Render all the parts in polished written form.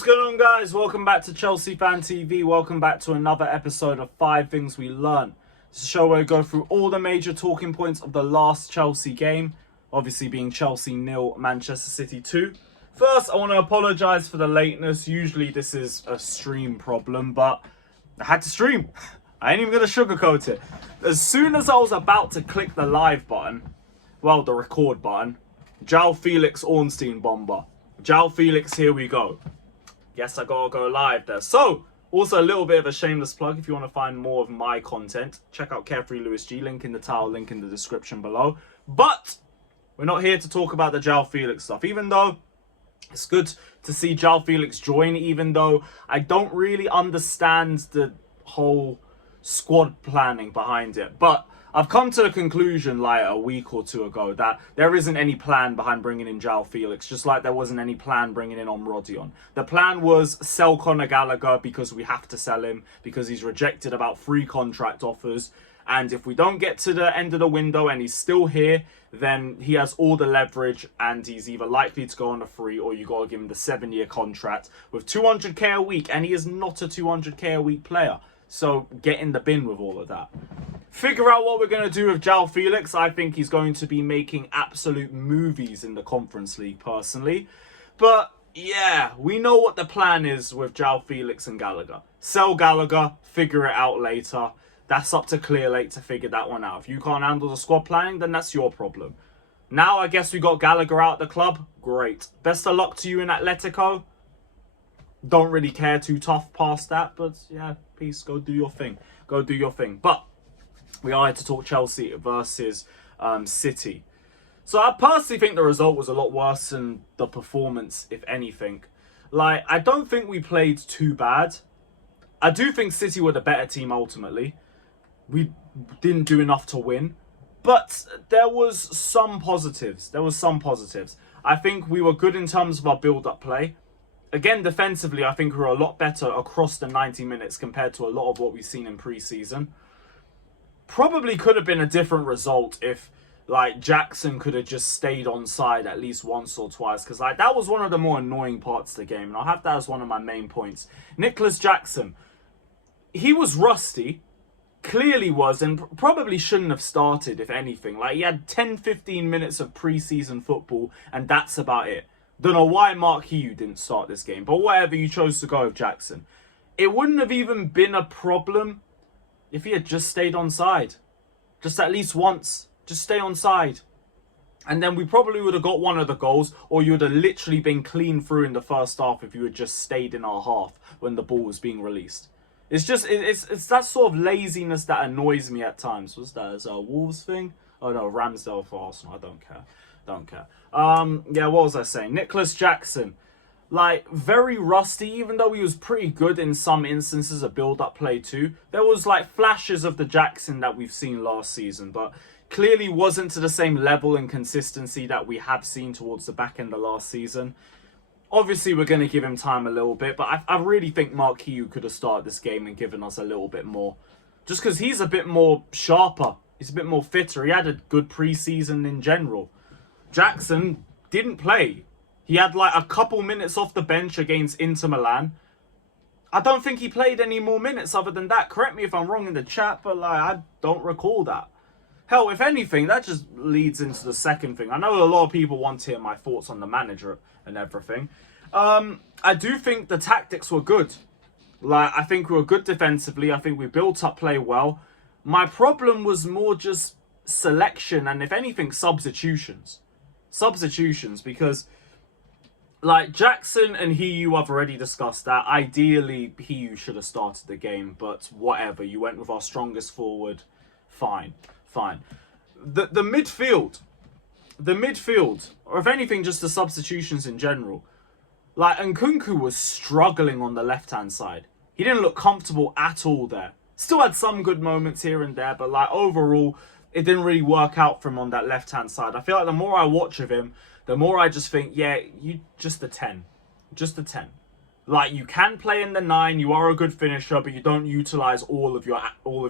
What's going on, guys? Welcome back to Chelsea Fan TV. Welcome back to another episode of 5 Things We Learn. It's a show where we go through all the major talking points of the last Chelsea game, obviously being Chelsea 0, Manchester City 2. First, I want to apologise for the lateness. Usually this is a stream problem, but I had to stream. I ain't even going to sugarcoat it. As soon as I was about to click the live button, well, the record button, João Felix Ornstein bomber. João Felix, here we go. Yes, I gotta go live there. So, also a little bit of a shameless plug. If you want to find more of my content, check out Carefree Lewis G. Link in the title, link in the description below. But we're not here to talk about the João Felix stuff. Even though it's good to see João Felix join, even though I don't really understand the whole squad planning behind it. But I've come to the conclusion like a week or two ago that there isn't any plan behind bringing in João Felix, just like there wasn't any plan bringing in Omrodion. The plan was sell Conor Gallagher because we have to sell him, because he's rejected about 3 contract offers. And if we don't get to the end of the window and he's still here, then he has all the leverage and he's either likely to go on a free or you got to give him the 7-year contract with 200k a week. And he is not a 200k a week player. So get in the bin with all of that. Figure out what we're going to do with João Felix. I think he's going to be making absolute movies in the Conference League, personally. But, yeah, we know what the plan is with João Felix and Gallagher. Sell Gallagher, figure it out later. That's up to Clearlake to figure that one out. If you can't handle the squad planning, then that's your problem. Now, I guess we got Gallagher out of the club. Great. Best of luck to you in Atletico. Don't really care too tough past that, but, yeah, peace. Go do your thing. Go do your thing. But we are here to talk Chelsea versus City. So I personally think the result was a lot worse than the performance, if anything. Like, I don't think we played too bad. I do think City were the better team ultimately. We didn't do enough to win. But there was some positives. I think we were good in terms of our build-up play. Again, defensively, I think we were a lot better across the 90 minutes compared to a lot of what we've seen in pre-season. Probably could have been a different result if, like, Jackson could have just stayed on side at least once or twice. Because, like, that was one of the more annoying parts of the game. And I'll have that as one of my main points. Nicholas Jackson, he was rusty. Clearly was, and probably shouldn't have started, if anything. Like, he had 10-15 minutes of pre-season football, and that's about it. Don't know why Mark Hugh didn't start this game, but whatever, you chose to go with Jackson. It wouldn't have even been a problem if he had just stayed on side. Just at least once. Just stay on side. And then we probably would have got one of the goals, or you would have literally been clean through in the first half if you had just stayed in our half when the ball was being released. It's just, it's that sort of laziness that annoys me at times. What's that? Is that a Wolves thing? Oh no, Ramsdale for Arsenal. I don't care. Yeah, what was I saying? Nicholas Jackson. Like, very rusty, even though he was pretty good in some instances of build-up play too. There was, like, flashes of the Jackson that we've seen last season, but clearly wasn't to the same level and consistency that we have seen towards the back end of last season. Obviously, we're going to give him time a little bit, but I really think Mark Hugh could have started this game and given us a little bit more. Just because he's a bit more sharper. He's a bit more fitter. He had a good pre-season in general. Jackson didn't play. He had like a couple minutes off the bench against Inter Milan. I don't think he played any more minutes other than that. Correct me if I'm wrong in the chat, but like I don't recall that. Hell, if anything, that just leads into the second thing. I know a lot of people want to hear my thoughts on the manager and everything. I do think the tactics were good. Like, I think we were good defensively. I think we built up play well. My problem was more just selection and, if anything, substitutions. Because, like, Jackson and Hiu, I've already discussed that. Ideally, Hiu should have started the game, but whatever. You went with our strongest forward. Fine. The midfield, or if anything, just the substitutions in general. Like, Nkunku was struggling on the left-hand side. He didn't look comfortable at all there. Still had some good moments here and there, but, like, overall, it didn't really work out for him on that left-hand side. I feel like the more I watch of him, the more I just think, yeah, you just a 10. Just a 10. Like, you can play in the 9, you are a good finisher, but you don't utilize all of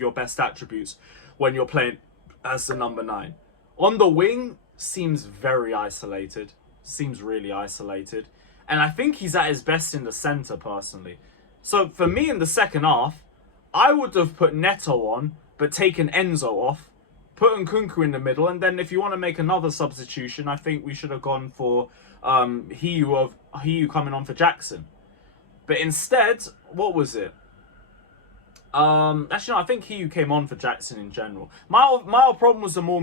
your best attributes when you're playing as the number 9. On the wing, seems very isolated. Seems really isolated. And I think he's at his best in the centre, personally. So for me in the second half, I would have put Neto on, but taken Enzo off, put Nkunku in the middle, and then if you want to make another substitution, I think we should have gone for Hiu coming on for Jackson. But instead, what was it? Actually, no, I think Hiu came on for Jackson in general. My problem was the more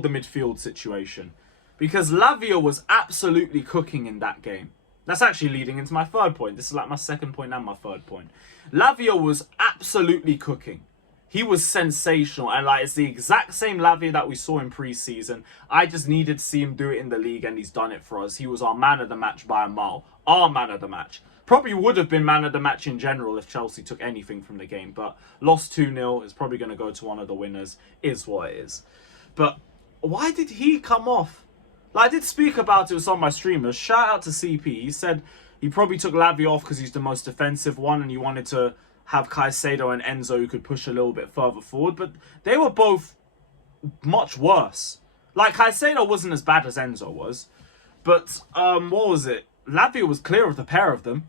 the midfield situation, because Lavia was absolutely cooking in that game. That's actually leading into my third point. This is like my second point and my third point. Lavia was absolutely cooking. He was sensational, and like it's the exact same Lavia that we saw in pre-season. I just needed to see him do it in the league, and he's done it for us. He was our man of the match by a mile. Our man of the match. Probably would have been man of the match in general if Chelsea took anything from the game, but lost 2-0. It's probably going to go to one of the winners. Is what it is. But why did he come off? Like, I did speak about it with some of my streamers. Shout out to CP. He said he probably took Lavia off because he's the most defensive one, and he wanted to have Caicedo and Enzo who could push a little bit further forward. But they were both much worse. Like, Caicedo wasn't as bad as Enzo was. But, what was it? Lavia was clear of the pair of them.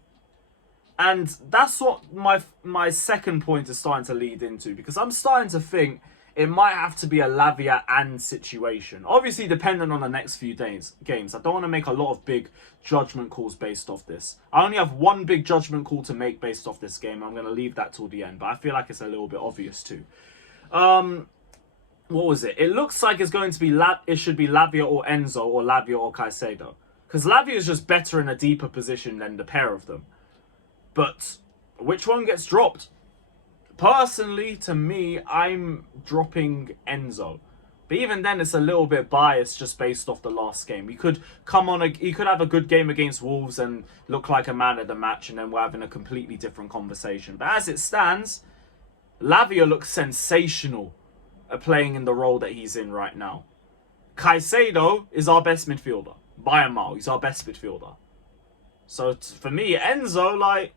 And that's what my second point is starting to lead into. Because I'm starting to think it might have to be a Lavia and situation. Obviously, dependent on the next few games. I don't want to make a lot of big judgment calls based off this. I only have one big judgment call to make based off this game. I'm going to leave that till the end. But I feel like it's a little bit obvious too. What was it? It looks like it's going to be it should be Lavia or Enzo or Lavia or Caicedo. Because Lavia is just better in a deeper position than the pair of them. But which one gets dropped? Personally, to me, I'm dropping Enzo. But even then, it's a little bit biased just based off the last game. He could he could have a good game against Wolves and look like a man of the match, and then we're having a completely different conversation. But as it stands, Lavia looks sensational at playing in the role that he's in right now. Caicedo is our best midfielder. By a mile, he's our best midfielder. So for me, Enzo, like,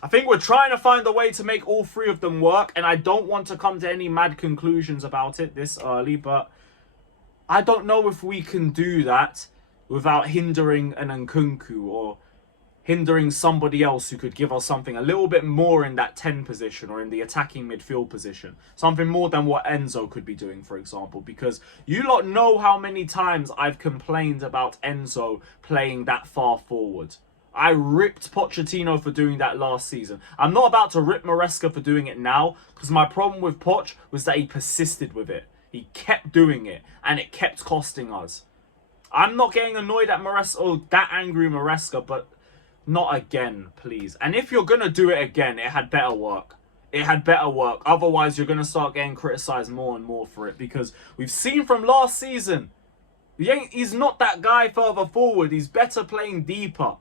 I think we're trying to find a way to make all three of them work, and I don't want to come to any mad conclusions about it this early, but I don't know if we can do that without hindering an Nkunku or hindering somebody else who could give us something a little bit more in that 10 position or in the attacking midfield position. Something more than what Enzo could be doing, for example, because you lot know how many times I've complained about Enzo playing that far forward. I ripped Pochettino for doing that last season. I'm not about to rip Maresca for doing it now, because my problem with Poch was that he persisted with it. He kept doing it, and it kept costing us. I'm not getting annoyed at Maresca or that angry at Maresca, but not again, please. And if you're going to do it again, it had better work. It had better work. Otherwise, you're going to start getting criticised more and more for it, because we've seen from last season, he's not that guy further forward. He's better playing deeper.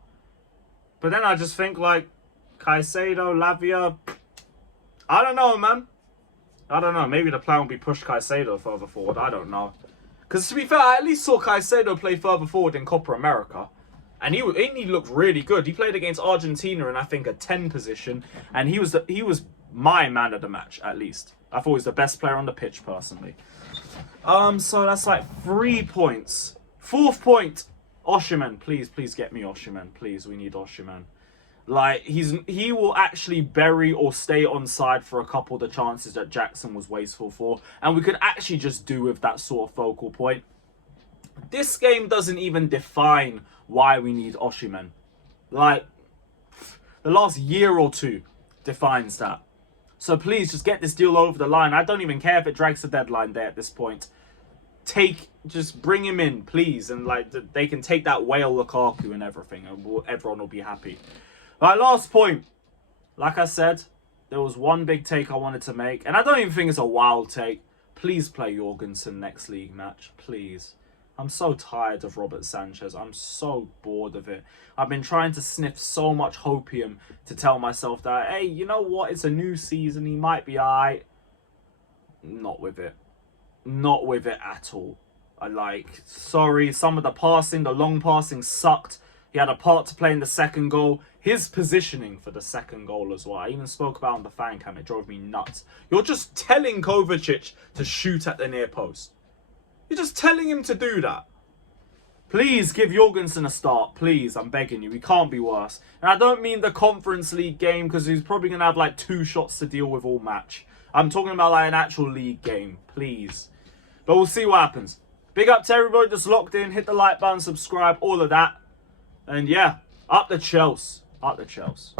But then I just think, like, Caicedo, Lavia, I don't know, man. I don't know. Maybe the plan will be push Caicedo further forward. I don't know. Because to be fair, I at least saw Caicedo play further forward in Copa America. And he looked really good. He played against Argentina in, I think, a 10 position. And he was my man of the match, at least. I thought he was the best player on the pitch, personally. So that's like 3 points. Fourth point. Osimhen, please get me Osimhen. Please, we need Osimhen. Like, he will actually bury or stay on side for a couple of the chances that Jackson was wasteful for. And we could actually just do with that sort of focal point. This game doesn't even define why we need Osimhen. Like, the last year or two defines that. So please, just get this deal over the line. I don't even care if it drags the deadline there at this point. Just bring him in, please, and like they can take that whale Lukaku and everything, and everyone will be happy. My last point, like I said, there was one big take I wanted to make, and I don't even think it's a wild take. Please play Jorgensen next league match, please. I'm so tired of Robert Sanchez. I'm so bored of it. I've been trying to sniff so much hopium to tell myself that, hey, you know what? It's a new season. He might be alright. Not with it. Not with it at all. Sorry, some of the passing, the long passing sucked. He had a part to play in the second goal. His positioning for the second goal as well. I even spoke about on the fan cam. It drove me nuts. You're just telling Kovacic to shoot at the near post. You're just telling him to do that. Please give Jorgensen a start. Please, I'm begging you. We can't be worse. And I don't mean the Conference League game because he's probably going to have like 2 shots to deal with all match. I'm talking about like an actual league game. Please. But we'll see what happens. Big up to everybody that's locked in. Hit the like button, subscribe, all of that. And yeah, up the Chelsea. Up the Chelsea.